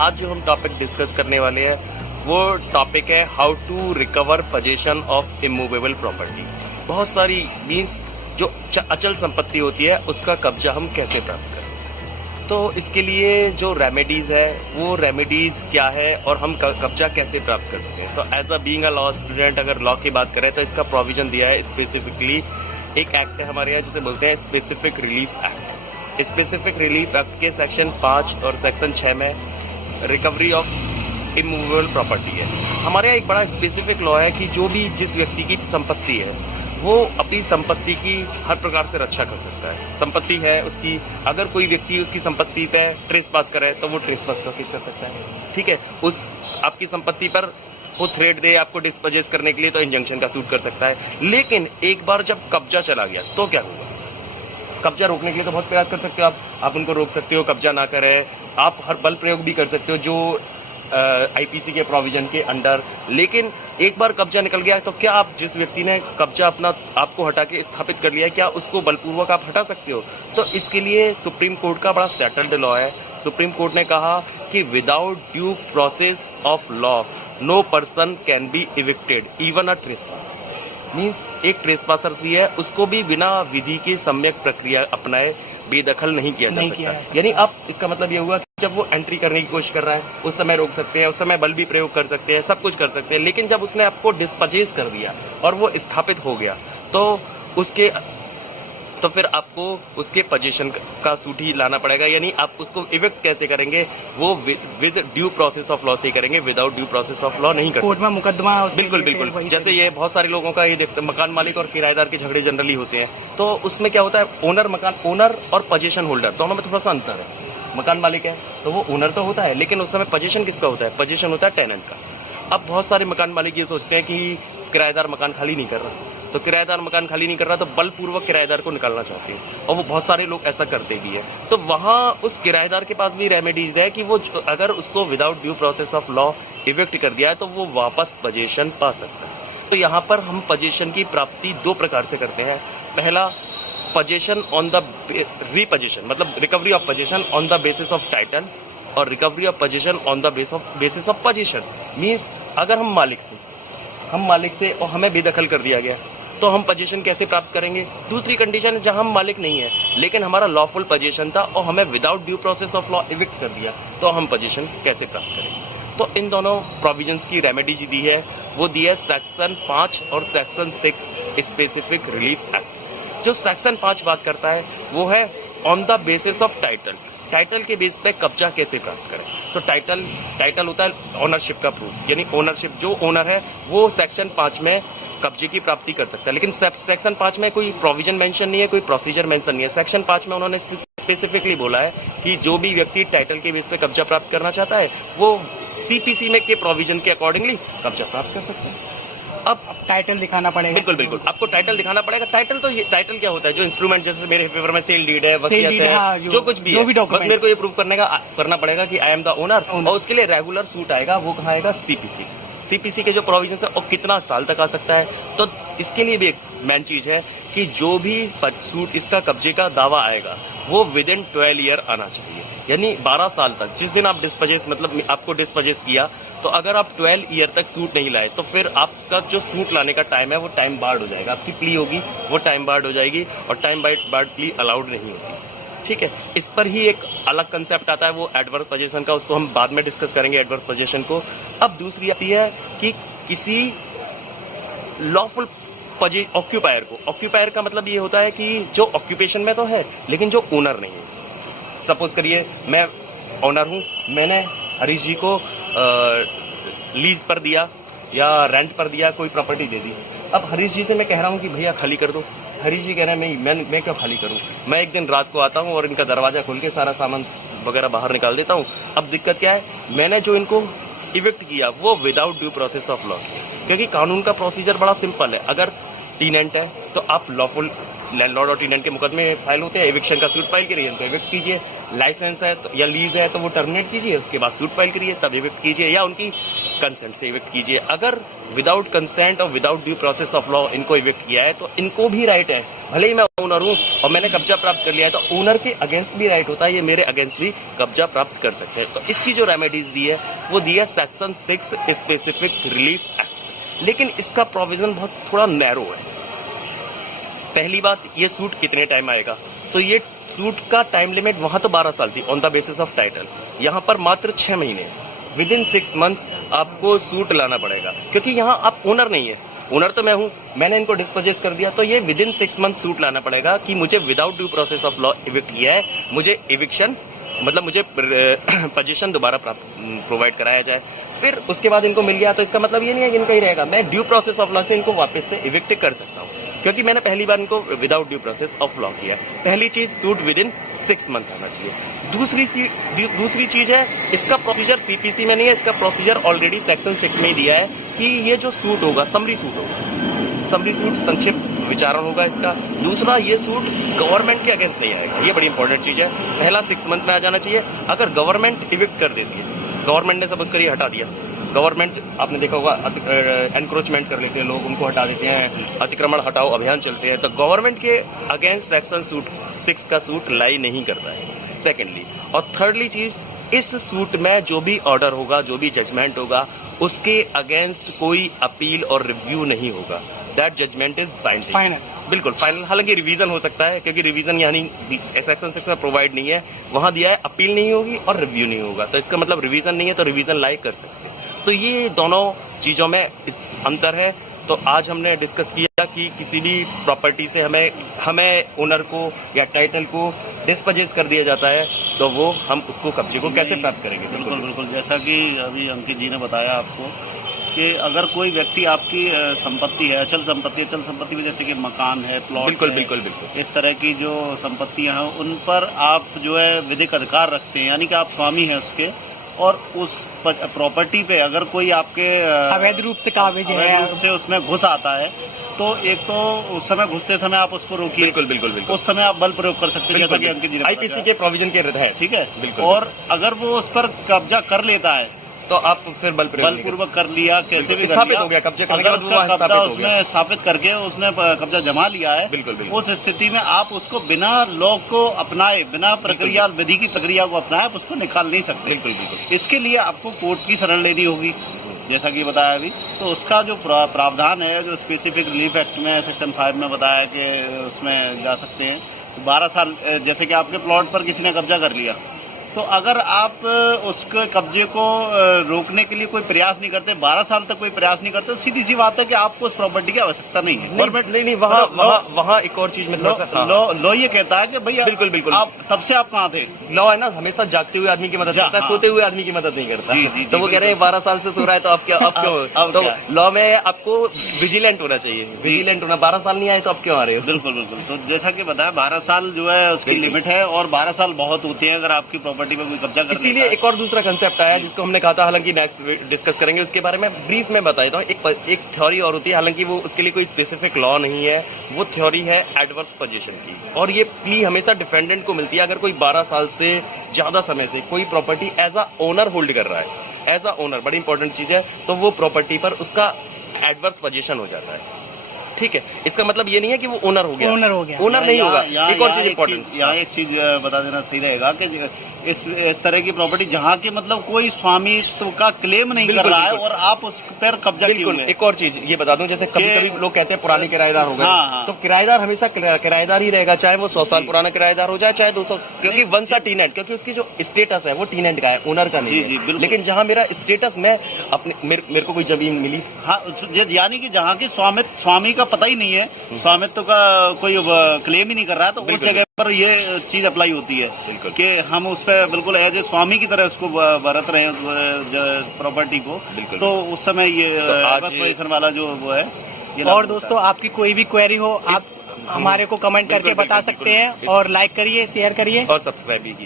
आज जो हम टॉपिक डिस्कस करने वाले हैं वो टॉपिक है how to recover position of immovable property. बहुत सारी मीन्स जो अचल संपत्ति होती है उसका कब्जा हम कैसे प्राप्त करें। तो इसके लिए जो रेमेडीज है वो रेमेडीज क्या है और हम कब्जा कैसे प्राप्त कर सकते हैं। तो as a being a law student अगर लॉ की बात करें तो इसका प्रोविजन दिया है स्पेसिफिकली। एक एक्ट है हमारे यहाँ जिसे बोलते हैं specific relief act. Specific relief act के सेक्शन 5 और सेक्शन 6 में रिकवरी ऑफ इमूवेबल प्रॉपर्टी है। हमारे यहाँ एक बड़ा स्पेसिफिक लॉ है कि जो भी जिस व्यक्ति की संपत्ति है वो अपनी संपत्ति की हर प्रकार से रक्षा कर सकता है। संपत्ति है उसकी, अगर कोई व्यक्ति उसकी संपत्ति पे ट्रेस पास करे तो वो ट्रेस पास का केस कर सकता है। ठीक है, उस आपकी संपत्ति पर वो थ्रेट दे आपको डिस्पोजेस करने के लिए तो इंजंक्शन का सूट कर सकता है। लेकिन एक बार जब कब्जा चला गया तो क्या होगा? कब्जा रोकने के लिए तो बहुत प्रयास कर सकते हो आप उनको रोक सकते हो, कब्जा ना करे, आप हर बल प्रयोग भी कर सकते हो जो आईपीसी के प्रोविजन के अंडर। लेकिन एक बार कब्जा निकल गया तो क्या आप जिस व्यक्ति ने कब्जा अपना आपको हटा के स्थापित कर लिया है क्या उसको बलपूर्वक आप हटा सकते हो? तो इसके लिए सुप्रीम कोर्ट का बड़ा सेटल्ड लॉ है। सुप्रीम कोर्ट ने कहा कि without due process of law no person can be evicted even a trespasser. Means एक ट्रेसपासर भी है उसको भी बिना विधि की सम्यक प्रक्रिया अपनाए बेदखल नहीं किया जा सकता। यानी अब इसका मतलब ये हुआ कि जब वो एंट्री करने की कोशिश कर रहा है उस समय रोक सकते हैं, उस समय बल भी प्रयोग कर सकते हैं, सब कुछ कर सकते हैं। लेकिन जब उसने आपको डिस्पोजेस कर दिया और वो स्थापित हो गया तो फिर आपको उसके पोजीशन का सूट ही लाना पड़ेगा। यानी आप उसको इविक्ट कैसे करेंगे? वो with due process of law से करेंगे, without due process of law नहीं कर कोर्ट में मुकदमा। बिल्कुल। जैसे ये बहुत सारे लोगों का ये देखते मकान मालिक और किराएदार के झगड़े जनरली होते हैं। तो उसमें क्या होता है, ओनर और पोजीशन होल्डर दोनों में थोड़ा सा अंतर है। मकान मालिक है तो वो ओनर तो होता है लेकिन उस समय पोजीशन किसका होता है? पोजीशन होता है टेनेंट का। अब बहुत सारे मकान मालिक ये सोचते हैं कि किराएदार मकान खाली नहीं कर रहा, तो किराएदार मकान खाली नहीं कर रहा तो बलपूर्वक किराएदार को निकालना चाहते हैं और वो बहुत सारे लोग ऐसा करते भी है। तो वहां उस किराएदार के पास भी रेमेडीज है कि वो अगर उसको without due process of law evict कर दिया है तो वो वापस पोजीशन पा सकता है। तो यहाँ पर हम पोजीशन की प्राप्ति दो प्रकार से करते हैं। पहला, पोजीशन ऑन द रीपोजीशन, मतलब recovery of possession on the basis of title, और recovery of possession on the basis of possession. Means अगर हम मालिक थे और हमें बेदखल कर दिया गया तो हम पोजीशन कैसे प्राप्त करेंगे? दूसरी कंडीशन है जहां हम मालिक नहीं है लेकिन हमारा लॉफुल पोजीशन था और हमें without due process of law evict कर दिया तो हम पोजीशन कैसे प्राप्त करेंगे? तो इन दोनों प्रोविजंस की रेमेडी दी है, वो दी है सेक्शन 5 और सेक्शन 6 स्पेसिफिक रिलीफ एक्ट। जो सेक्शन 5 बात करता है वो है on the basis of title के बेस पे कब्जा कैसे प्राप्त करें। तो टाइटल होता है ओनरशिप का प्रूफ, यानी ओनरशिप, जो ओनर है वो सेक्शन 5 में कब्जे की प्राप्ति कर सकता है। लेकिन सेक्शन 5 में कोई प्रोविजन मेंशन नहीं है, कोई प्रोसीजर मेंशन नहीं है। सेक्शन 5 में उन्होंने स्पेसिफिकली बोला है कि जो भी व्यक्ति टाइटल के बेस पे कब्जा प्राप्त करना चाहता है वो सीपीसी में के प्रोविजन के अकॉर्डिंगली कब्जा प्राप्त कर सकता है। अब टाइटल दिखाना पड़ेगा। बिल्कुल आपको टाइटल दिखाना पड़ेगा। टाइटल क्या होता है? जो इंस्ट्रूमेंट, जैसे मेरे फेवर में सेल डीड है, वसीयत है, हाँ, जो कुछ भी है, बस मेरे को ये प्रूव करना पड़ेगा कि आई एम द ओनर। और उसके लिए रेगुलर सूट आएगा, वो कहाँ आएगा? सीपीसी के जो प्रोविजन है और कितना साल तक आ सकता है। तो इसके लिए भी एक मेन चीज है कि जो भी सूट इसका कब्जे का दावा आएगा वो विद इन 12 ईयर आना चाहिए, यानी 12 साल तक। जिस दिन आप डिस्पोजेस, मतलब आपको डिस्पोजेस किया, तो अगर आप 12 ईयर तक सूट नहीं लाए तो फिर आपका जो सूट लाने का टाइम है वो टाइम बार्ड हो जाएगा। आपकी प्ली होगी वो टाइम बार्ड हो जाएगी और टाइम बार्ड प्ली अलाउड नहीं होती। ठीक है, इस पर ही एक अलग कंसेप्ट आता है वो एडवर्स पोजीशन का, उसको हम बाद में डिस्कस करेंगे एडवर्स पोजीशन को। अब दूसरी आती है कि किसी लॉफुल ऑक्यूपायर का मतलब ये होता है कि जो ऑक्यूपेशन में तो है लेकिन जो ओनर नहीं है। सपोज करिए मैं ओनर हूं, मैंने हरीश जी को लीज पर दिया या रेंट पर दिया, कोई प्रॉपर्टी दे दी। अब हरीश जी से मैं कह रहा हूं कि भैया खाली कर दो। हरीश जी कह रहे हैं मैं क्यों खाली करूं? मैं एक दिन रात को आता हूं और इनका दरवाजा खोल के सारा सामान वगैरह बाहर निकाल देता हूं। अब दिक्कत क्या है, मैंने जो इनको इविक्ट किया वो without due process of law किया, क्योंकि कानून का प्रोसीजर बड़ा सिंपल है। अगर टीनेंट है तो आप लॉफुल लैंडलॉर्ड और टीनेंट के मुकदमे फाइल होते हैं, एविक्शन का सूट फाइल करिए तो एविक्ट कीजिए। लाइसेंस है तो या लीज है तो वो टर्मिनेट कीजिए, उसके बाद सूट फाइल करिए तब एविक्ट कीजिए, या उनकी कंसेंट से इविक्ट कीजिए। अगर विदाउट कंसेंट और without due process of law इनको इविक्ट किया है तो इनको भी राइट है। भले ही मैं ओनर हूँ और मैंने कब्जा प्राप्त कर लिया है तो ओनर के अगेंस्ट भी राइट होता है, ये मेरे अगेंस्ट भी कब्जा प्राप्त कर सकते हैं। तो इसकी जो रेमेडीज दी है वो दी है सेक्शन 6 स्पेसिफिक रिलीफ एक्ट, लेकिन इसका प्रोविजन बहुत थोड़ा नैरो है। पहली बात, ये सूट कितने टाइम आएगा, तो ये सूट का टाइम लिमिट वहां तो 12 साल थी on the basis of title, यहाँ पर मात्र 6 महीने। विद इन 6 मंथ्स आपको सूट लाना पड़ेगा, क्योंकि यहाँ आप ओनर नहीं है, ओनर तो मैं हूँ, मैंने इनको डिस्पोजेस कर दिया, तो ये विद इन 6 मंथ सूट लाना पड़ेगा कि मुझे without due process of law evict किया है, मुझे इविक्शन मतलब मुझे पोजीशन दोबारा प्रोवाइड कराया जाए। फिर उसके बाद इनको मिल गया तो इसका मतलब ये नहीं है कि इनका ही रहेगा, मैं ड्यू प्रोसेस ऑफ लॉ से इनको वापस से इविक्ट कर सकता हूँ, क्योंकि मैंने पहली बार इनको without due process of law किया। पहली चीज, सूट विद इन 6 मंथ आना चाहिए। दूसरी चीज है, इसका प्रोसीजर सीपीसी में नहीं है, इसका प्रोसीजर ऑलरेडी सेक्शन 6 में ही दिया है कि ये जो सूट होगा समरी सूट होगा, समरी सूट संक्षिप्त विचारण होगा इसका। दूसरा, ये सूट गवर्नमेंट के अगेंस्ट नहीं आएगा, ये बड़ी इंपॉर्टेंट चीज है। पहला 6 मंथ में आ जाना चाहिए। अगर गवर्नमेंट इविक्ट कर देती है, गवर्नमेंट ने सब उसका ये हटा दिया, गवर्नमेंट आपने देखा होगा एनक्रोचमेंट कर लेते हैं लोग, उनको हटा देते हैं, अतिक्रमण हटाओ अभियान चलते हैं, तो गवर्नमेंट के अगेंस्ट सेक्शन 6 का सूट लाई नहीं करता है, सेकेंडली। और थर्डली चीज, इस सूट में जो भी ऑर्डर होगा, जो भी जजमेंट होगा, उसके अगेंस्ट कोई अपील और रिव्यू नहीं होगा। That judgement is binding, final, बिल्कुल फाइनल। हालांकि रिवीजन हो सकता है, क्योंकि रिवीजन यानी सेक्शन 6 में प्रोवाइड नहीं है, वहां दिया है अपील नहीं होगी और रिव्यू नहीं होगा, तो इसका मतलब रिवीजन नहीं है, तो रिवीजन लाई कर सकते हैं। तो ये दोनों चीजों में इस अंतर है। तो आज हमने डिस्कस किया कि किसी भी प्रॉपर्टी से हमें ओनर को या टाइटल को डिस्पोजेस कर दिया जाता है, तो वो हम उसको कब्जे को कैसे प्राप्त करेंगे। बिल्कुल, जैसा कि अभी अंकित जी ने बताया आपको कि अगर कोई व्यक्ति आपकी संपत्ति है, अचल संपत्ति में जैसे कि मकान है, प्लॉट, बिल्कुल, इस तरह की जो संपत्तियां हैं, उन पर आप जो है विधिक अधिकार रखते हैं, यानी कि आप स्वामी हैं उसके, और उस प्रॉपर्टी पे अगर कोई आपके अवैध रूप से काबिज है, अवैध रूप से उसमें घुस आता है, तो एक तो उस समय घुसते समय आप उसको रोकिए, बिल्कुल। उस समय आप बल प्रयोग कर सकते हैं, जैसा कि अंकित जी ने आईपीसी के प्रोविजन के है, ठीक है, बिल्कुल। और अगर वो उस पर कब्जा कर लेता है तो आप फिर बलपूर्वक कर लिया, कैसे भी स्थापित हो गया, कब्जे करने के बाद उसका कब्जा उसने स्थापित करके उसने कब्जा जमा लिया है, बिल्कुल। उस स्थिति में आप उसको बिना लॉ को अपनाए, बिना प्रक्रिया विधि की प्रक्रिया को अपनाए आप उसको निकाल नहीं सकते। बिल्कुल। इसके लिए आपको कोर्ट की शरण लेनी होगी, जैसा कि बताया अभी। तो उसका जो प्रावधान है, जो स्पेसिफिक रिलीफ एक्ट में सेक्शन 5 में बताया कि उसमें जा सकते हैं 12 साल। जैसे कि आपके प्लॉट पर किसी ने कब्जा कर लिया, तो अगर आप उसके कब्जे को रोकने के लिए कोई प्रयास नहीं करते, 12 साल तक कोई प्रयास नहीं करते, तो सीधी सी बात है कि आपको उस प्रॉपर्टी की आवश्यकता नहीं है। गवर्नमेंट नहीं, वहाँ एक और चीज में लॉ ये कहता है कि भैया बिल्कुल आप तब से आप कहाँ थे। लॉ है ना, हमेशा जागते हुए आदमी की मदद करता है, सोते हुए आदमी की मदद नहीं करता। तो वो कह रहे हैं 12 साल से सो रहा है, तो अब क्यों? तो लॉ में आपको विजिलेंट होना चाहिए, विजिलेंट होना। 12 साल नहीं आए तो अब क्यों आ रहे हो? बिल्कुल। तो जैसा कि बताया 12 साल जो है उसकी लिमिट है, और 12 साल बहुत होते हैं अगर आपकी प्रॉपर्टी पर कोई कब्जा कर। इसीलिए एक और दूसरा कंसेप्ट आया जिसको हमने कहा था, हालांकि नेक्स्ट डिस्कस करेंगे उसके बारे में, ब्रीफ में बता देता हूँ। एक थ्योरी और होती है, हालांकि वो उसके लिए कोई स्पेसिफिक लॉ नहीं है, वो थ्योरी है एडवर्स पोजीशन की, और ये प्ली हमेशा डिफेंडेंट को मिलती है। अगर कोई 12 साल से ज्यादा समय से कोई property as a owner hold कर रहा है, एज अ ओनर, बड़ी इंपॉर्टेंट चीज है, तो वो प्रॉपर्टी पर उसका एडवर्स पोजीशन हो जाता है। ठीक है, इसका मतलब ये नहीं है कि वो ओनर हो गया, ओनर नहीं होगा। एक और चीज इंपॉर्टेंट, यहाँ एक चीज बता देना सही रहेगा कि इस तरह की प्रॉपर्टी जहाँ की मतलब कोई स्वामित्व का क्लेम नहीं कर रहा है और आप उस पर कब्जा किए हुए हैं। एक और चीज ये बता दूं, जैसे कभी लोग कहते हैं पुराने किराएदार हो गए, तो किराएदार हमेशा किराएदार ही रहेगा, चाहे वो 100 साल पुराना किराएदार हो जाए, चाहे 200, क्योंकि वंस अ टीनेंट, क्योंकि उसकी जो स्टेटस है वो टीनेंट का है, ओनर का नहीं है। लेकिन जहाँ मेरा स्टेटस, मैं अपने मेरे को कोई जमीन मिली, हाँ, यानी कि जहाँ की स्वामी का पता ही नहीं है, स्वामित्व का कोई क्लेम ही नहीं कर रहा है, तो उस जगह पर ये चीज अप्लाई होती है कि हम उस पर बिल्कुल एज ए स्वामी की तरह उसको बरत रहे हैं प्रॉपर्टी को। तो उस समय ये पोजीशन वाला जो वो है। और दोस्तों, आपकी कोई भी क्वेरी हो, आप हमारे को कमेंट करके बता सकते हैं, और लाइक करिए, शेयर करिए और सब्सक्राइब भी कीजिए।